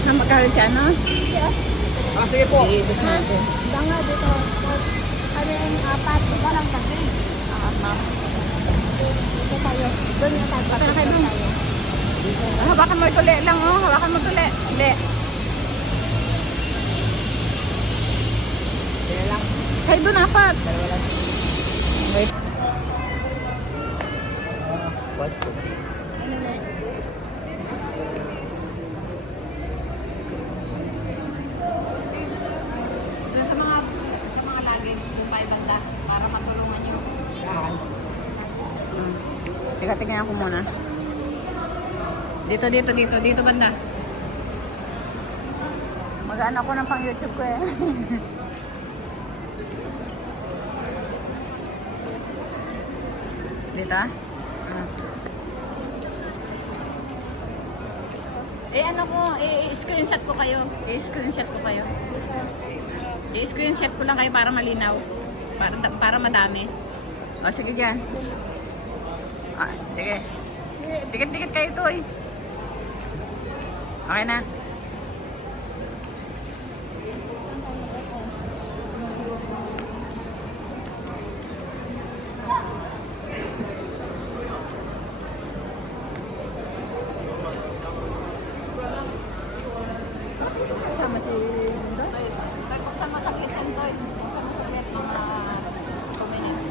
Baka magkakaroon siya, no? Ah, sige po. Iikot natin. Nga dito. Kami yung apat. Iba lang kasi. Ma'am. Dito tayo. Doon yung tayo. Kapit na kayo doon. Hawakan mo ito lang, oh. Hawakan mo ito Hindi. Dito lang. Kayo doon, apat. Dalawa lang. Wait. What? Ano na? Doon sa mga luggage, doon pa ibanda para matulungan nyo. Teka, tingnan ako muna. Dito banda. Mag-ano ako ng pang YouTube ko eh. Dito ah? Ano ko, i-screenshot ko kayo. I-screenshot ko lang kayo para malinaw. Para madami. O, sige dyan. Sige. Dikit-dikit kayo to eh. Okay na. Kasama si Lindo. Toy, buksan mo sa kitchen, Toy. Buksan mo sa net mga 2 minutes.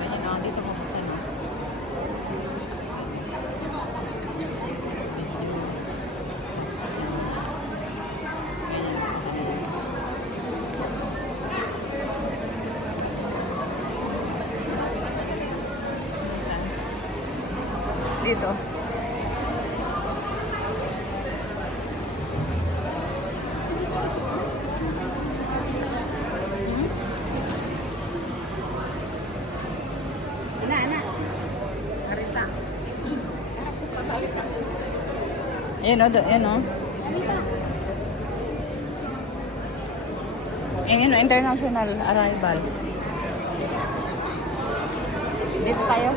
Ganyan na, dito mo buksan mo. Dito. Yan o, yan o. Yan o, international arrival. Dito tayo.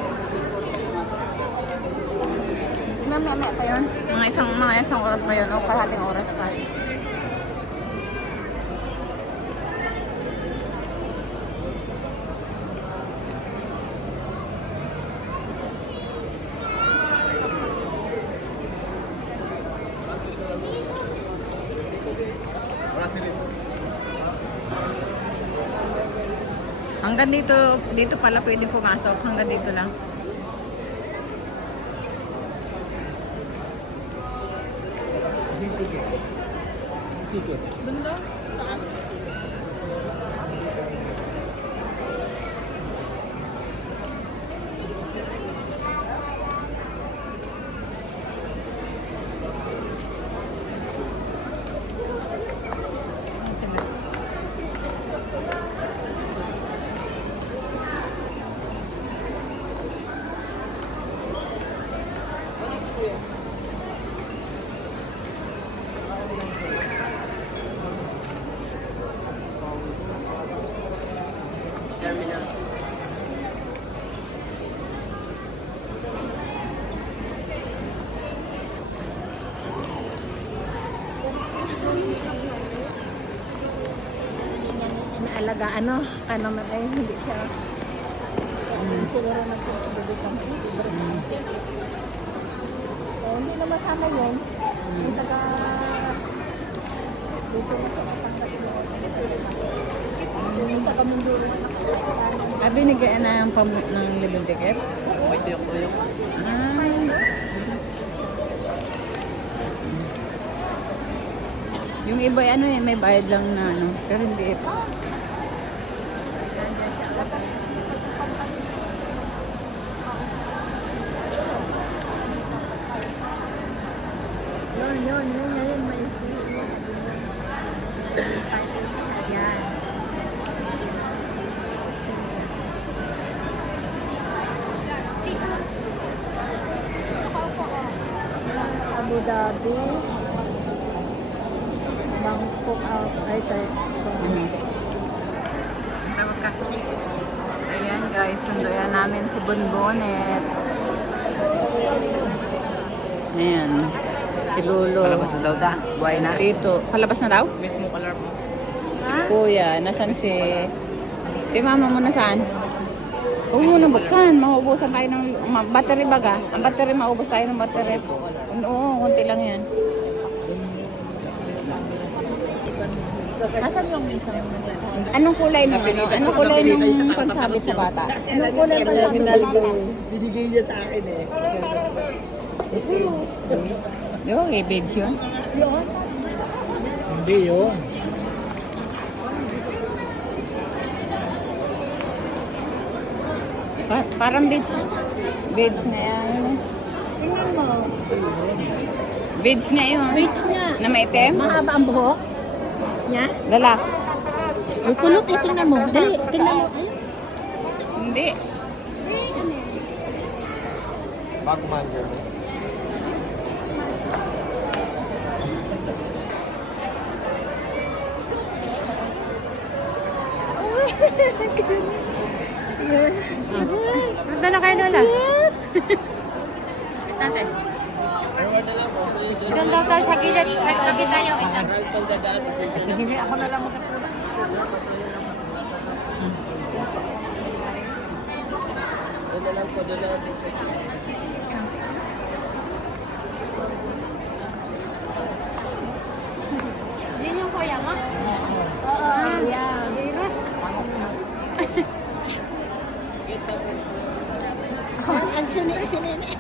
Mamaya pa yun. Mga isang oras pa yun o kalahating oras pa. Hanggang dito pala pwede pumasok. Hanggang dito lang. Bunda? Saan? Terminal. Inaalaga ano man ay hindi siya. Siguro nagsasabi kang hindi naman sana yun. Yung taga dito na sa yung taga Munduro. Binigyan na ng libre ticket? Pwede ako yun. Yung iba may bayad lang na pero hindi ito. Yun, may yan. Abu Dhabi, Bangkok, ay tayo. Tawag ka. Ayan guys, sunduyan namin si Bonbonet. Ayan. Si Lolo. Palabas na daw da. Buhay na. Dito. Palabas na daw? Mismo color mo. Si Kuya. Nasaan si... Si mama mo nasaan? Huwag mo nang buksan. Mauubusan tayo ng battery baga. Ang battery, maubos tayo ng battery. Oo, konti lang yan. Nasaan yung isang Anong kulay ng ano? Anong kulay ng pansabit sa bata? Anong kulay ng pansabit sa bata? Binigay niya sa akin eh. Yung beads yun? Hindi yun. Parang beads. Beads na yan. Tingnan mo. Beads na yun. Beads nga. Na maitim? Mahaba ang buhok. Niya? Lalaki. Ay, kulot eh. Tingnan mo. Dali. Tingnan mo. Ay. Hindi. Bago man yun. Punta na kayo, Lola. Nasaan? Doon daw tayo sa gilid. Tabi tayo. Sige, ako na lang. Doon na lang po, doon na lang. Yun yung kuya mo? Oo. Yan. Ang suni si Nene.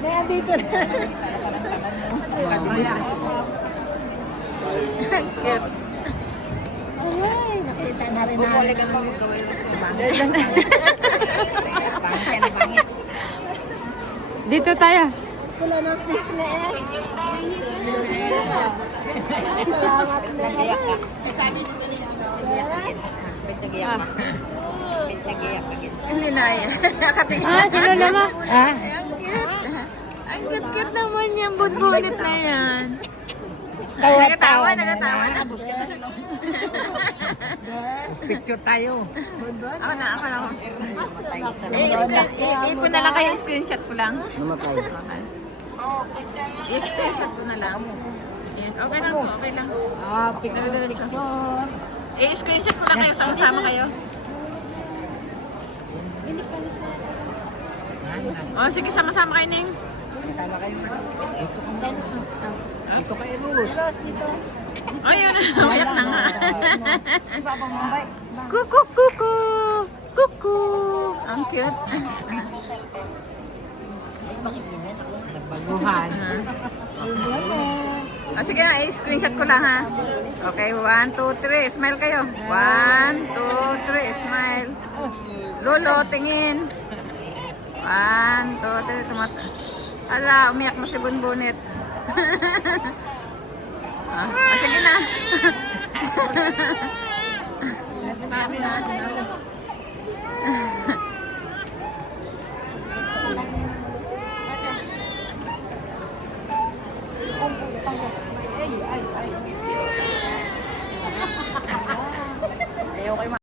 Kaya dito na. Ay, nakita na rin namin. Dito tayo. Wala ng face na eh. Salamat na. Hindi na yan. Si Lola mo. Ang cute-cute naman yan. Budbunit na yan. Nakatawa. Picture tayo. Ako na. Ipon na lang kayo. Screenshot ko lang. Namatay. I-screenshot ko na lang. Ayan. Okay lang po. Okay lang. Diretso. I-screenshot ko lang kayo. Sama-sama kayo. Oh, sige. Sama-sama kayo, Ning. Ito kayo, Luz. Oh, yun. Umiyak na nga. Kuku, kuku. Kuku. Ang cute. Nagbaguhan. Oh, sige na, i-screenshot ko lang ha. Okay, 1, 2, 3. Smile kayo. 1, 2, 3. Smile. Lolo, tingin. 1, 2, 3. Tumata. Ala, umiyak mo si Bunbunit. Sige na. Ayaw kayo